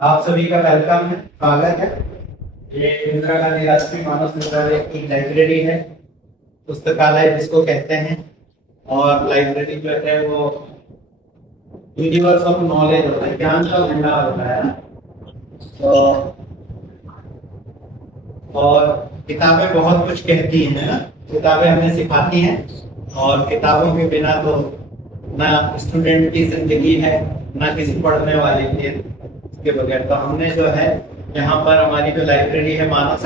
आप सभी का वेलकम है, स्वागत है। ये इंदिरा गांधी राष्ट्रीय मानव संग्रहालय की लाइब्रेरी है, पुस्तकालय जिसको कहते हैं। और लाइब्रेरी जो है वो यूनिवर्स ऑफ नॉलेज होता है, ज्ञान का भंडार होता है। तो और किताबें बहुत कुछ कहती हैं ना, किताबें हमें सिखाती हैं। और किताबों के बिना तो ना स्टूडेंट की जिंदगी है, ना किसी पढ़ने वाले के बगैर। तो हमने जो है यहाँ पर हमारी जो लाइब्रेरी है मानव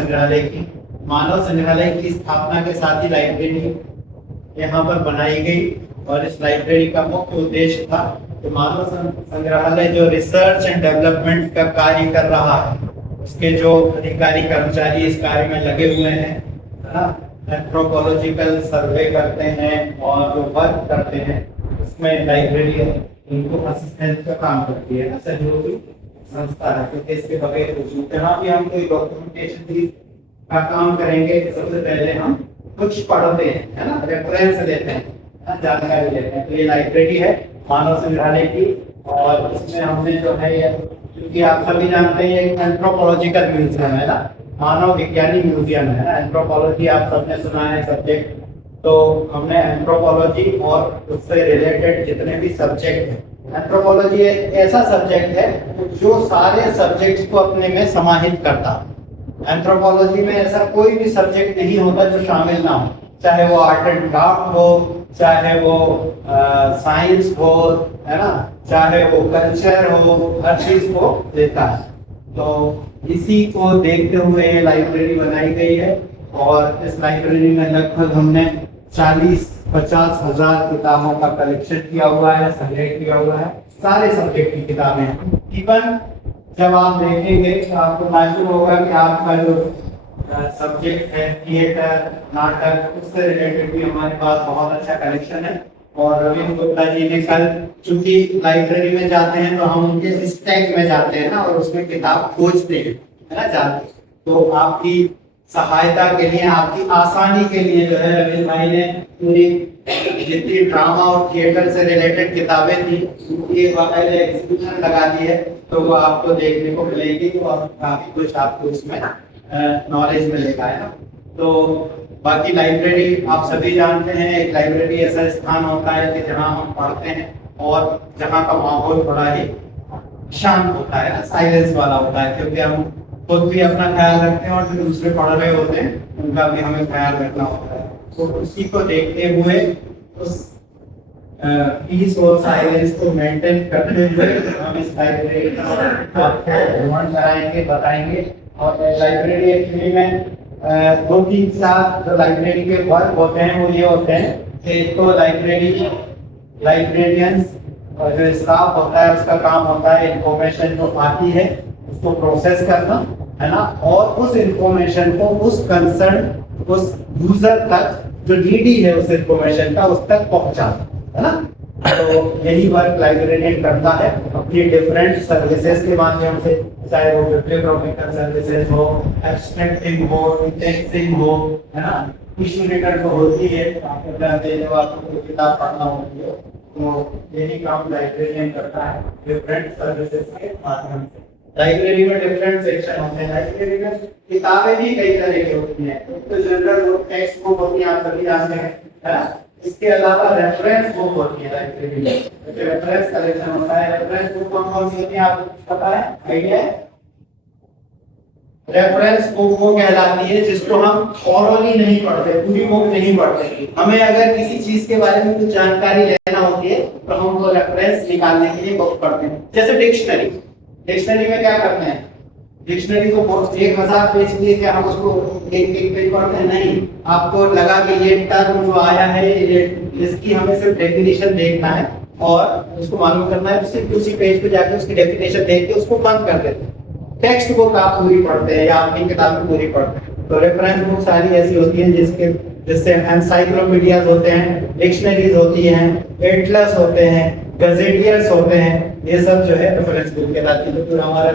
संग्रहालय की स्थापना के साथ ही लाइब्रेरी यहाँ पर बनाई गई। और इस लाइब्रेरी का मुख्य उद्देश्य था कि मानव संग्रहालय जो रिसर्च एंड डेवलपमेंट का कार्य कर रहा है, उसके जो अधिकारी कर्मचारी इस कार्य में लगे हुए हैं, एंथ्रोपोलॉजिकल सर्वे करते हैं और जो वर्क करते हैं, उसमें लाइब्रेरी इनको असिस्टेंट का काम करती है ना, सहयोगी संस्था है। क्योंकि इसके बगैर जहाँ भी हम कोई डॉक्यूमेंटेशन का काम करेंगे, सबसे पहले हम कुछ पढ़ते हैं, है ना, रेफरेंस लेते हैं, जानकारी लेते हैं। तो ये लाइब्रेरी है मानव संग्रहालय की। और इसमें हमने जो है ये, क्योंकि आप सभी जानते हैं एक एंथ्रोपोलॉजिकल म्यूजियम है ना, मानव विज्ञानी म्यूजियम है। एंथ्रोपोलॉजी आप सबने सुना है सब्जेक्ट, तो हमने एंथ्रोपोलॉजी और उससे रिलेटेड जितने भी सब्जेक्ट हैं, एंथ्रोपोलॉजी ऐसा सब्जेक्ट है जो सारे सब्जेक्ट्स को अपने में समाहित करता है। एंथ्रोपोलॉजी में ऐसा कोई भी सब्जेक्ट नहीं होता जो शामिल ना हो, चाहे वो आर्ट एंड क्राफ्ट हो, चाहे वो साइंस हो, है ना, चाहे वो कल्चर हो, हर चीज को देता है। तो इसी को देखते हुए ये लाइब्रेरी बनाई गई है। और इस लाइब्रेरी में लगभग हमने 40-50 हजार किताबों का कलेक्शन किया हुआ है, संग्रह किया हुआ है, सारे सब्जेक्ट की किताबें। इवन जब आप देखेंगे तो आपको मालूम होगा कि आपका जो सब्जेक्ट है थिएटर, नाटक, उससे रिलेटेड भी हमारे पास बहुत अच्छा कलेक्शन है। और रविंद्र गुप्ता जी ने कल, चूंकि लाइब्रेरी में जाते हैं तो हम उनके स्टैक में जाते हैं ना, और उसमें किताब खोजते हैं, है ना, जाते। तो आपकी सहायता के लिए, आपकी आसानी के लिए जो है रविंद्र भाई ने पूरी जितनी ड्रामा और थिएटर से रिलेटेड किताबें थी उनकी बाकायदा एग्जीबिशन लगा दी है। तो वो आपको देखने को मिलेगी और काफी कुछ आपको उसमें नॉलेज मिलेगा, है ना। तो बाकी लाइब्रेरी आप सभी जानते हैं, एक लाइब्रेरी ऐसा स्थान होता है कि जहाँ हम पढ़ते हैं और जहाँ का माहौल बड़ा ही शांत होता है, साइलेंस वाला होता है। क्योंकि हम खुद भी अपना ख्याल रखते हैं और जो दूसरे पढ़ रहे होते हैं उनका भी हमें ख्याल रखना होता है। तो उसी को देखते हुए, उस पीस और साइलेंस को मेंटेन करते हुए हम इस लाइब्रेरी का भ्रमण कराएंगे, बताएंगे। और लाइब्रेरी एक्चुअली में 2-3-4 जो लाइब्रेरी के वर्क होते हैं वो ये होते हैं कि एक तो लाइब्रेरियंस और जो स्टाफ होता है उसका काम होता है इंफॉर्मेशन जो आती है उसको प्रोसेस करना, है ना, और उस इंफॉर्मेशन को उस कंसर्न उस यूजर तक जो नीडी है उस इंफॉर्मेशन का, उस तक पहुंचाना, है ना। तो यही वर्क लाइब्रेरियन करता है अपनी डिफरेंट सर्विसेज के माध्यम से, चाहे वो बिब्लियोग्राफिकल सर्विसेज हो, एब्स्ट्रैक्टिंग हो, इंडेक्सिंग हो, है ना, इशू रीडर तो होती है, आपको जानते हैं जब आपको किताब पढ़ना होती है तो यही काम लाइब्रेरियन करता है डिफरेंट सर्विसेज के माध्यम से। लाइब्रेरी में डिफरेंट सेक्शन होते हैं। लाइब्रेरी में किताबें भी कई तरह की होती हैं। तो जनरल टेक्स्ट बुक होती है, आप सभी जानते हैं, है ना। इसके अलावा रेफरेंस बुक होती है लाइब्रेरी में, रेफरेंस कलेक्शन होता है। रेफरेंस बुक कौन सी होती है आपको पता है, आइडिया है? रेफरेंस बुक वो कहलाती है जिसको हम थॉरोली नहीं पढ़ते, पूरी बुक नहीं पढ़ते। हमें अगर किसी चीज के बारे में कुछ जानकारी लेना होती है तो हम वो रेफरेंस निकालने के लिए बुक पढ़ते हैं। जैसे डिक्शनरी में क्या करते हैं, डिक्शनरी को 1000 पेज के लिए हम उसको एक पेज पढ़ते हैं, नहीं। आपको लगा कि ये टर्म जो आया है ये, इसकी हमें सिर्फ डेफिनेशन देखना है और उसको मालूम करना है, तो सिर्फ उसी पेज पे जाके उसकी डेफिनेशन देख के उसको बंद कर देते हैं। टेक्स्ट बुक आप पूरी पढ़ते हैं या अपनी किताबें पूरी पढ़ते हैं। तो रेफरेंस बुक सारी ऐसी होती हैं जिससे एनसाइक्लोपीडियाज होते हैं, डिक्शनरीज होती हैं, एटलस होते हैं, गजेटियर्स होते हैं, ये सब जो है रेफरेंस बुक कहलाती है। तो हमारा